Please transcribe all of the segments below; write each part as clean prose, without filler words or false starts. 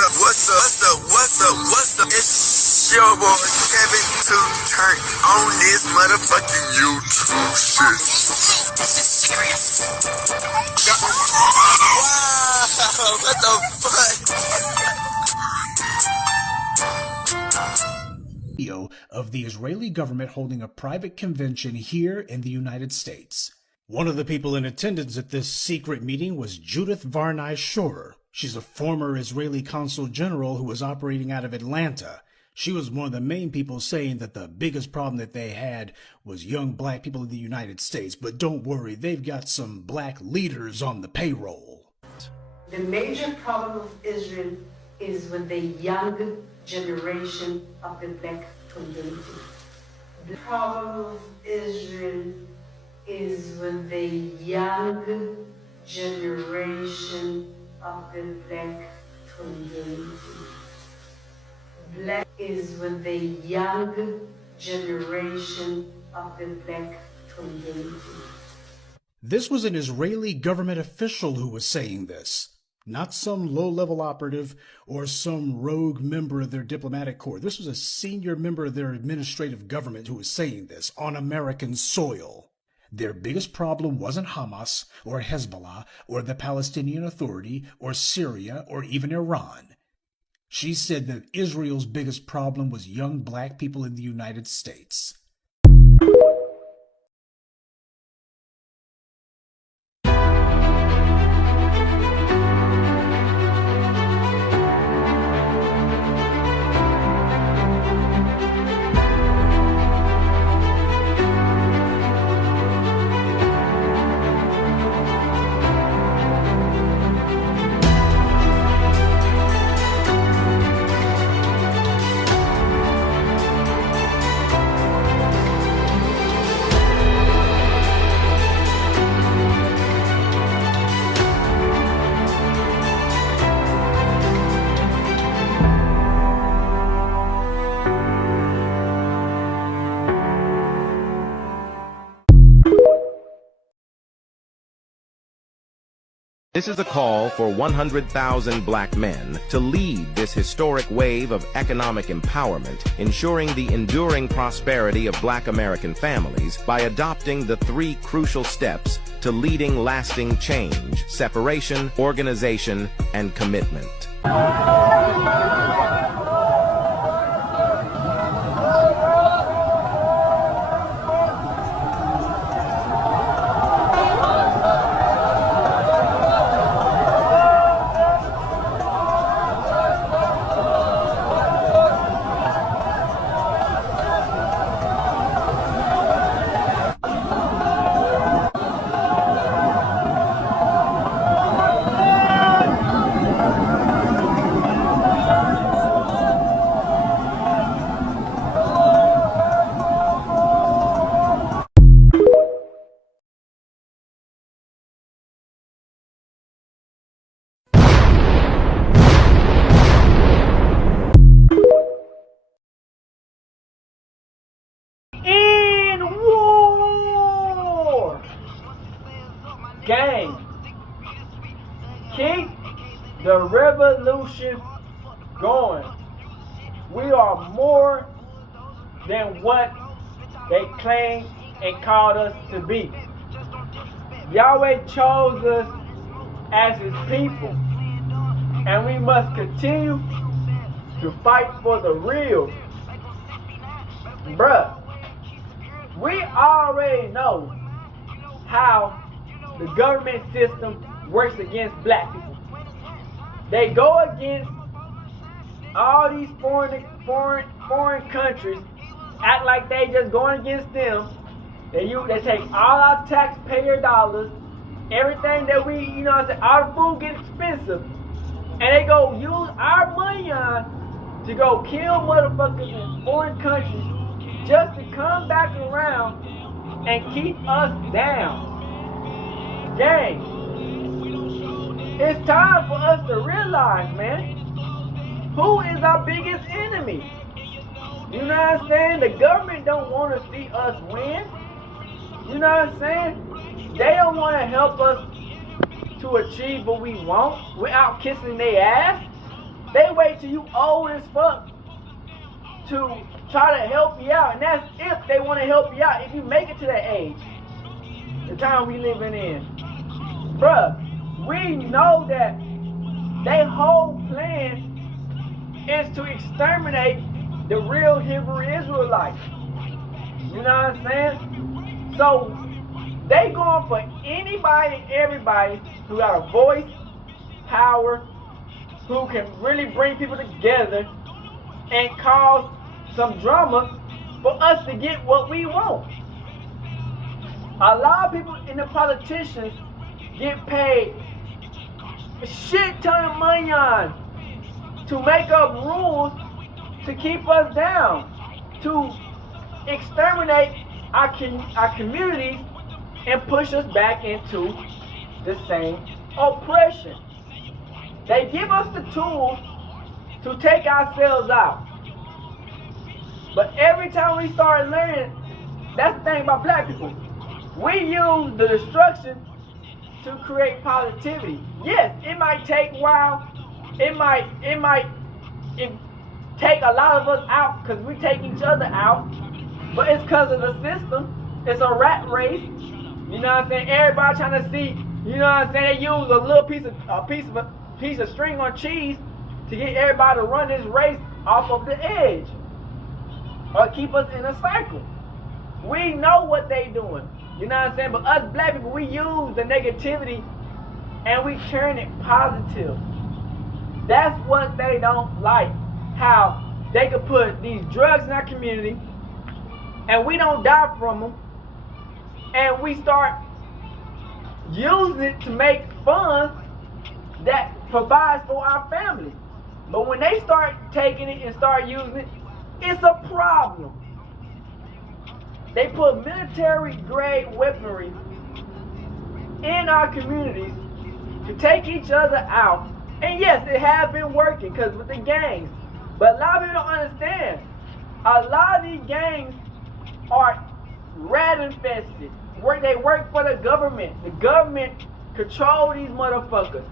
What's up? It's your boy Kevin to turn on this motherfucking YouTube shit. This is serious. Wow, what the fuck? Video of the Israeli government holding a private convention here in the United States. One of the people in attendance at this secret meeting was Judith Varney Shorer. She's a former Israeli consul general who was operating out of Atlanta. She was one of the main people saying that the biggest problem that they had was young black people in the United States. But don't worry, they've got some black leaders on the payroll. The major problem of Israel is with the young generation of the black community. The problem of Israel is with the young generation of the black community. Black is with the young generation of the black community. This was an Israeli government official who was saying this, not some low-level operative or some rogue member of their diplomatic corps. This was a senior member of their administrative government who was saying this on American soil. Their biggest problem wasn't Hamas or Hezbollah or the Palestinian Authority or Syria or even Iran. She said that Israel's biggest problem was young black people in the United States. This is a call for 100,000 black men to lead this historic wave of economic empowerment, ensuring the enduring prosperity of black American families by adopting the 3 crucial steps to leading lasting change: separation, organization, and commitment. Gang, keep the revolution going. We are more than what they claim and called us to be. Yahweh chose us as his people, and we must continue to fight for the real. Bruh, we already know how the government system works against black people. They go against all these foreign countries, act like they just going against them. They take all our taxpayer dollars, everything that we, all the food gets expensive, and they go use our money on to go kill motherfuckers in foreign countries just to come back around and keep us down. Gang, it's time for us to realize, man, who is our biggest enemy? You know what I'm saying? The government don't want to see us win. You know what I'm saying? They don't want to help us to achieve what we want without kissing their ass. They wait till you old as fuck to try to help you out. And that's if they want to help you out, if you make it to that age. The time we living in. Bruh, we know that their whole plan is to exterminate the real Hebrew Israelites. You know what I'm saying? So they going for anybody and everybody who got a voice, power, who can really bring people together and cause some drama for us to get what we want. A lot of people in the politicians get paid a shit ton of money on to make up rules to keep us down, to exterminate our communities and push us back into the same oppression. They give us the tools to take ourselves out. But every time we start learning, that's the thing about black people. We use the destruction to create positivity. Yes, it might take a while. It might take a lot of us out because we take each other out. But it's because of the system. It's a rat race. You know what I'm saying? Everybody trying to see. You know what I'm saying? They use a little piece of string on cheese to get everybody to run this race off of the edge, or keep us in a cycle. We know what they doing. You know what I'm saying? But us black people, we use the negativity and we turn it positive. That's what they don't like. How they could put these drugs in our community and we don't die from them, and we start using it to make funds that provides for our family. But when they start taking it and start using it, it's a problem. They put military grade weaponry in our communities to take each other out. And yes, it has been working because with the gangs. But a lot of people don't understand. A lot of these gangs are rat infested. They work for the government. The government control these motherfuckers.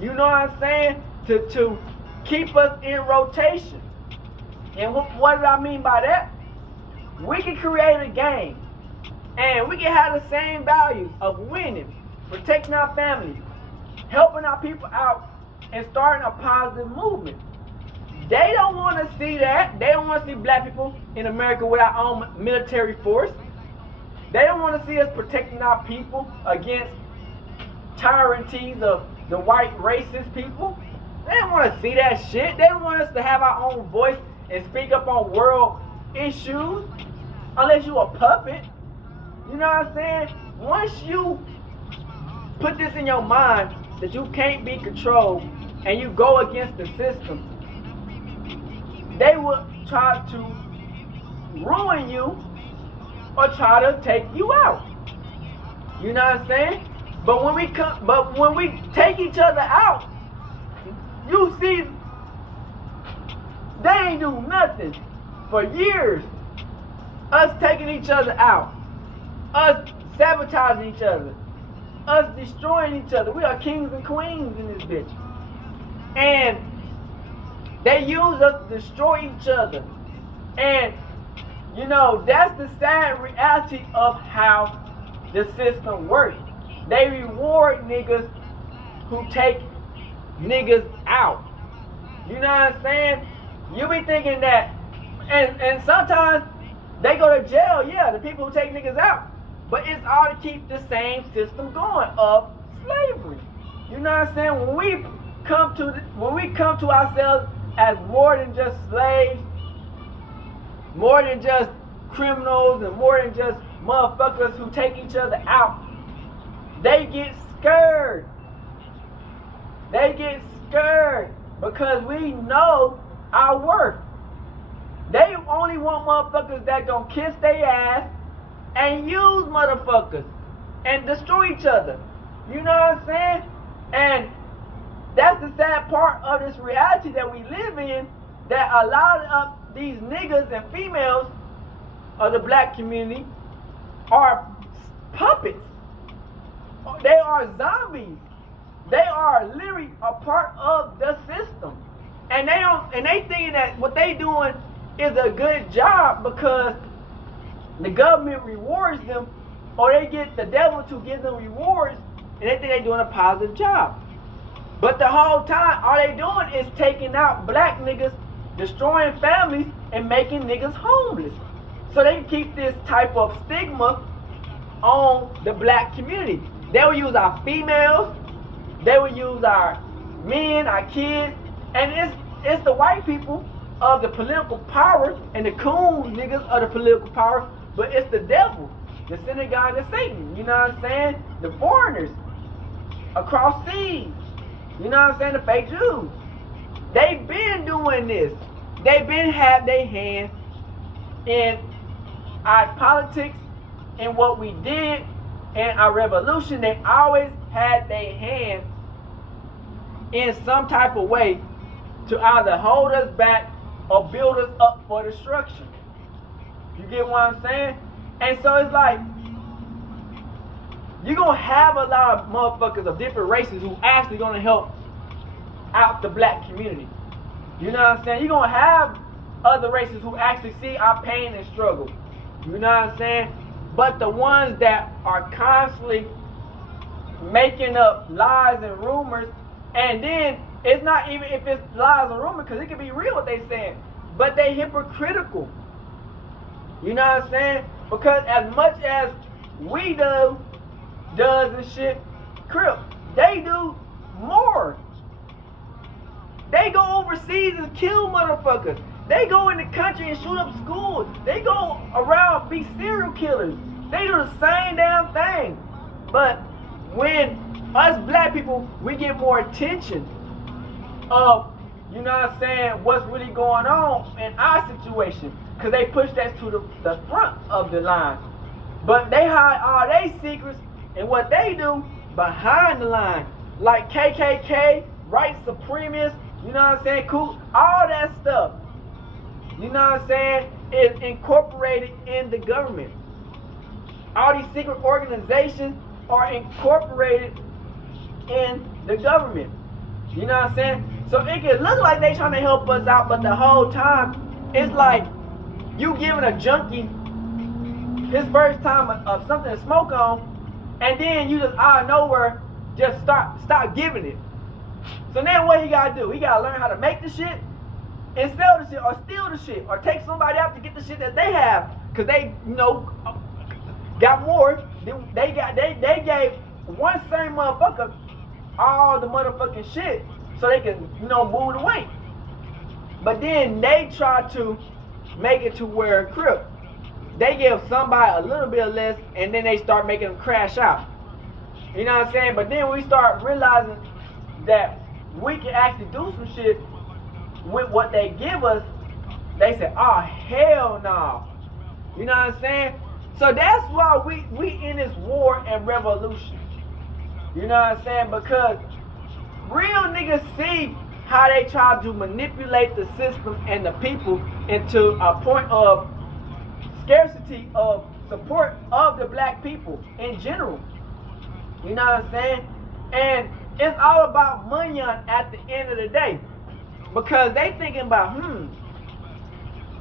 You know what I'm saying? To keep us in rotation. And what do I mean by that? We can create a game and we can have the same values of winning, protecting our family, helping our people out, and starting a positive movement. They don't want to see that. They don't want to see black people in America with our own military force. They don't want to see us protecting our people against tyrannies of the white racist people. They don't want to see that shit. They don't want us to have our own voice and speak up on world issues unless you a puppet. You know what I'm saying? Once you put this in your mind that you can't be controlled and you go against the system, they will try to ruin you or try to take you out. You know what I'm saying? But when we take each other out, you see they ain't do nothing for years. Us taking each other out, us sabotaging each other, us destroying each other. We are kings and queens in this bitch. And they use us to destroy each other. And, you know, that's the sad reality of how the system works. They reward niggas who take niggas out. You know what I'm saying? You be thinking that, and sometimes they go to jail, yeah, the people who take niggas out. But it's all to keep the same system going of slavery. You know what I'm saying? When we come to ourselves as more than just slaves, more than just criminals, and more than just motherfuckers who take each other out, they get scared. They get scared because we know our worth. They only want motherfuckers that gonna kiss their ass and use motherfuckers and destroy each other. You know what I'm saying? And that's the sad part of this reality that we live in, that a lot of these niggas and females of the black community are puppets. They are zombies. They are literally a part of the system. And and they thinking that what they doing is a good job because the government rewards them, or they get the devil to give them rewards, and they think they're doing a positive job. But the whole time, all they doing is taking out black niggas, destroying families, and making niggas homeless. So they can keep this type of stigma on the black community. They will use our females, they will use our men, our kids, and it's the white people of the political power and the coon niggas of the political power, but it's the devil, the synagogue of Satan, you know what I'm saying? The foreigners across seas, you know what I'm saying? The fake Jews. They've been doing this. They've been had their hand in our politics and what we did in our revolution. They always had their hand in some type of way to either hold us back or build us up for destruction. You get what I'm saying? And so it's like, you're going to have a lot of motherfuckers of different races who actually going to help out the black community. You know what I'm saying? You're going to have other races who actually see our pain and struggle. You know what I'm saying? But the ones that are constantly making up lies and rumors, and then it's not even if it's lies or rumors, because it can be real what they saying, but they hypocritical. You know what I'm saying? Because as much as we does and shit, Crip, they do more. They go overseas and kill motherfuckers. They go in the country and shoot up schools. They go around be serial killers. They do the same damn thing. But when us black people, we get more attention of, you know what I'm saying, what's really going on in our situation. Because they push that to the front of the line. But they hide all their secrets and what they do behind the line. Like KKK, white supremacists, you know what I'm saying, cool, all that stuff, you know what I'm saying, is incorporated in the government. All these secret organizations are incorporated in the government. You know what I'm saying? So it can look like they trying to help us out, but the whole time, it's like you giving a junkie his first time of something to smoke on, and then you just out of nowhere just stop giving it. So now what he gotta do? He gotta learn how to make the shit and sell the shit, or steal the shit, or take somebody out to get the shit that they have, cause they, you know, got more. They gave one same motherfucker all the motherfucking shit, so they can, you know, move the weight. But then they try to make it to where Crip, they give somebody a little bit of less, and then they start making them crash out. You know what I'm saying? But then we start realizing that we can actually do some shit with what they give us. They say, oh, hell no. You know what I'm saying? So that's why we in this war and revolution. You know what I'm saying? Because real niggas see how they try to manipulate the system and the people into a point of scarcity of support of the black people in general. You know what I'm saying? And it's all about money at the end of the day. Because they thinking about,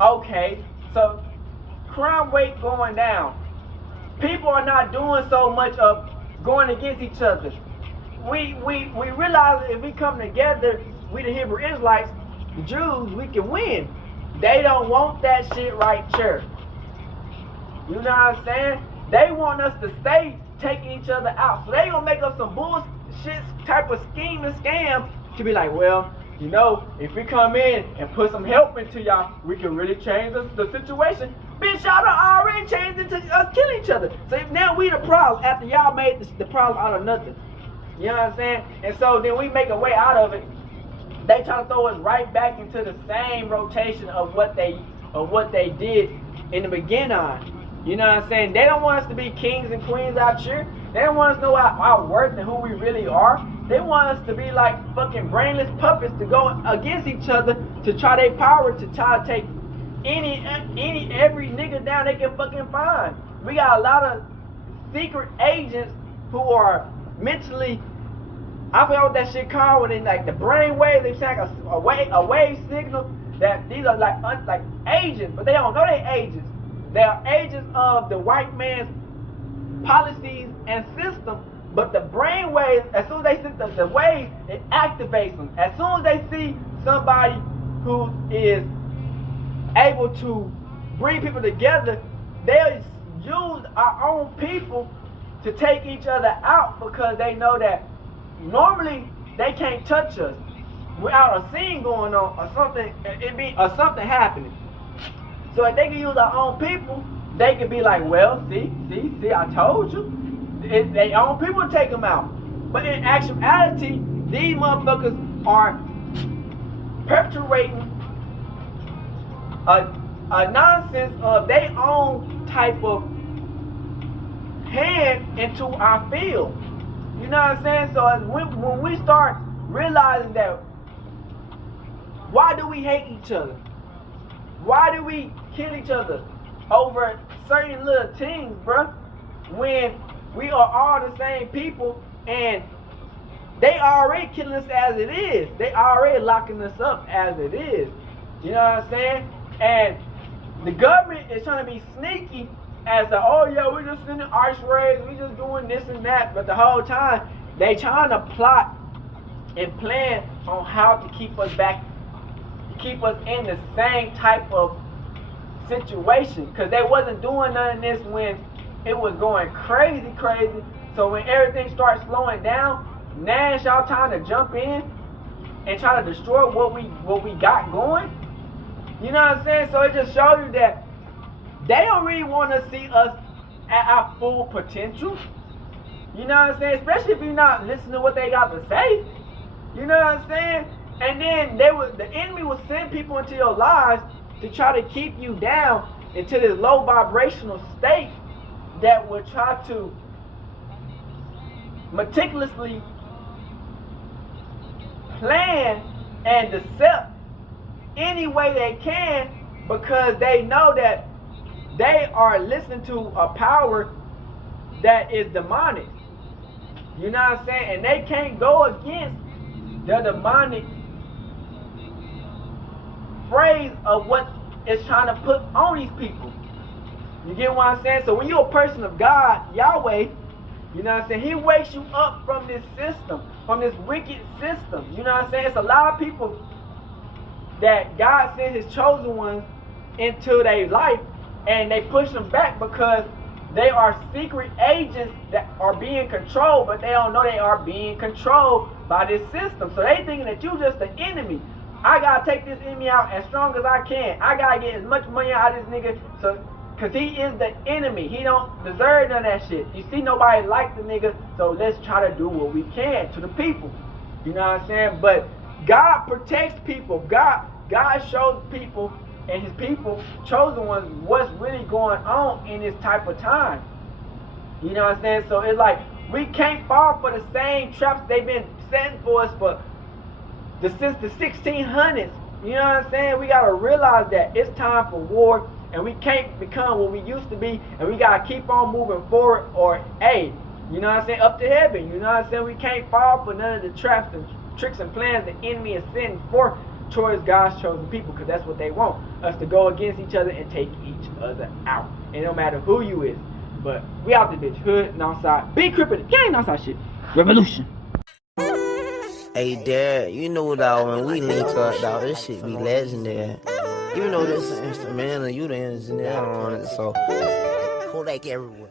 okay, so crime rate going down. People are not doing so much of going against each other. We realize that if we come together, we the Hebrew Israelites, the Jews, we can win. They don't want that shit right there. You know what I'm saying? They want us to stay taking each other out. So they gonna make up some bullshit type of scheme and scam to be like, well, you know, if we come in and put some help into y'all, we can really change the situation. Bitch, y'all done already changed it to us killing each other. So if now we the problem after y'all made the problem out of nothing. You know what I'm saying? And so then we make a way out of it. They try to throw us right back into the same rotation of what they did in the beginning. You know what I'm saying? They don't want us to be kings and queens out here. They don't want us to know our worth and who we really are. They want us to be like fucking brainless puppets to go against each other to try their power to try to take every nigga down they can fucking find. We got a lot of secret agents who are mentally I forgot what that shit called when they like the brain wave. They send a wave signal that these are like agents, but they don't know they're agents. They are agents of the white man's policies and system. But the brain waves, as soon as they see the wave, it activates them. As soon as they see somebody who is able to bring people together, they'll use our own people to take each other out, because they know that normally they can't touch us without a scene going on or something, or something happening. So if they can use our own people, they can be like, well, see, I told you. Their own people take them out. But in actuality, these motherfuckers are perpetuating a nonsense of their own type of hand into our field. You know what I'm saying? So when we start realizing that, why do we hate each other? Why do we kill each other over certain little things, bruh? When we are all the same people, and they already killing us as it is. They already locking us up as it is. You know what I'm saying? And the government is trying to be sneaky as a, oh yeah, we're just sending ice raids, we just doing this and that. But the whole time, they trying to plot and plan on how to keep us back, keep us in the same type of situation. Because they wasn't doing none of this when it was going crazy. So when everything starts slowing down, now it's y'all time to jump in and try to destroy what we got going. You know what I'm saying? So it just shows you that they don't really want to see us at our full potential. You know what I'm saying? Especially if you're not listening to what they got to say. You know what I'm saying? And then the enemy will send people into your lives to try to keep you down into this low vibrational state that will try to meticulously plan and decept any way they can, because they know that they are listening to a power that is demonic. You know what I'm saying? And they can't go against the demonic phrase of what it's trying to put on these people. You get what I'm saying? So when you're a person of God, Yahweh, you know what I'm saying, He wakes you up from this system, from this wicked system. You know what I'm saying? It's a lot of people that God sent His chosen ones into their life, and they push them back because they are secret agents that are being controlled, but they don't know they are being controlled by this system. So they thinking that you just the enemy. I gotta take this enemy out as strong as I can. I gotta get as much money out of this nigga, so cause he is the enemy. He don't deserve none of that shit. You see, nobody like the nigga, so let's try to do what we can to the people. You know what I'm saying? But God protects people. God shows people and His people, chosen ones, what's really going on in this type of time. You know what I'm saying? So it's like we can't fall for the same traps they've been setting for us since the 1600s. You know what I'm saying? We gotta realize that it's time for war, and we can't become what we used to be, and we gotta keep on moving forward, or hey, you know what I'm saying, up to heaven. You know what I'm saying? We can't fall for none of the traps and tricks and plans the enemy is sending for towards God's chosen people, because that's what they want, us to go against each other and take each other out. And no matter who you is. But we out the bitch, hood, Northside, big crip of the gang, Northside shit. Revolution. Hey, Dad, you know, dog, when we link up, dog, this shit be legendary. You know this instrumental, you the engineer on it, so Kodak everywhere.